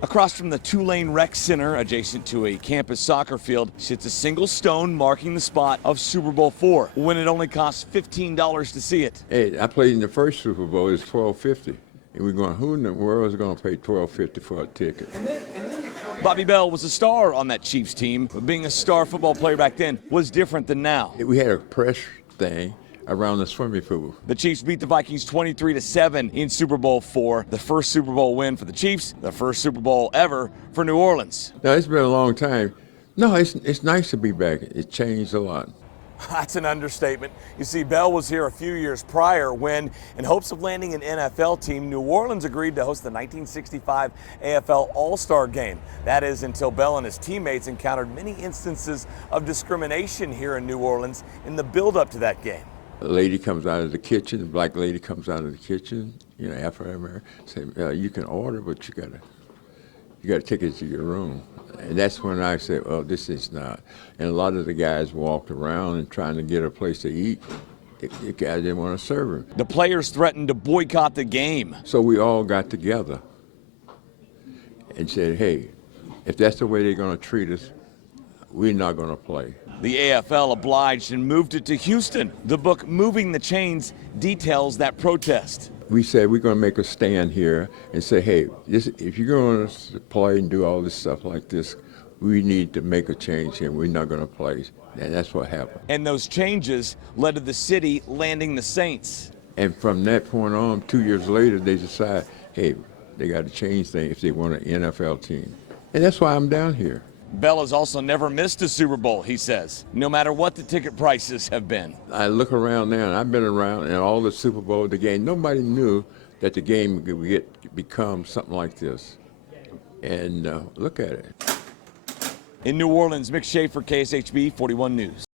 Across from the Tulane Rec Center, adjacent to a campus soccer field, sits a single stone marking the spot of Super Bowl IV, when it only costs $15 to see it. Hey, I played in the first Super Bowl. It's $12.50, and we're going, who in the world is going to pay $12.50 for a ticket? Bobby Bell was a star on that Chiefs team, but being a star football player back then was different than now. We had a press thing around the swimming pool. The Chiefs beat the Vikings 23-7 in Super Bowl IV, the first Super Bowl win for the Chiefs, the first Super Bowl ever for New Orleans. Now, it's been a long time. No, it's nice to be back. It changed a lot. That's an understatement. You see, Bell was here a few years prior when, in hopes of landing an NFL team, New Orleans agreed to host the 1965 AFL All-Star Game. That is until Bell and his teammates encountered many instances of discrimination here in New Orleans in the build-up to that game. A lady comes out of the kitchen, a black lady comes out of the kitchen, Afro-American, say, you can order, but you gotta take it to your room. And that's when I said, well, this is not. And a lot of the guys walked around and trying to get a place to eat. The guys didn't want to serve them. The players threatened to boycott the game. So we all got together and said, hey, if that's the way they're going to treat us, we're not going to play. The AFL obliged and moved it to Houston. The book Moving the Chains details that protest. We said we're going to make a stand here and say, hey, if you're going to play and do all this stuff like this, we need to make a change here. We're not going to play. And that's what happened. And those changes led to the city landing the Saints. And from that point on, 2 years later, they decide, hey, they got to change things if they want an NFL team. And that's why I'm down here. Bell has also never missed a Super Bowl, he says, no matter what the ticket prices have been. I look around now, and I've been around in all the Super Bowl, the game. Nobody knew that the game would become something like this. And look at it. In New Orleans, Mick Schaefer, KSHB 41 News.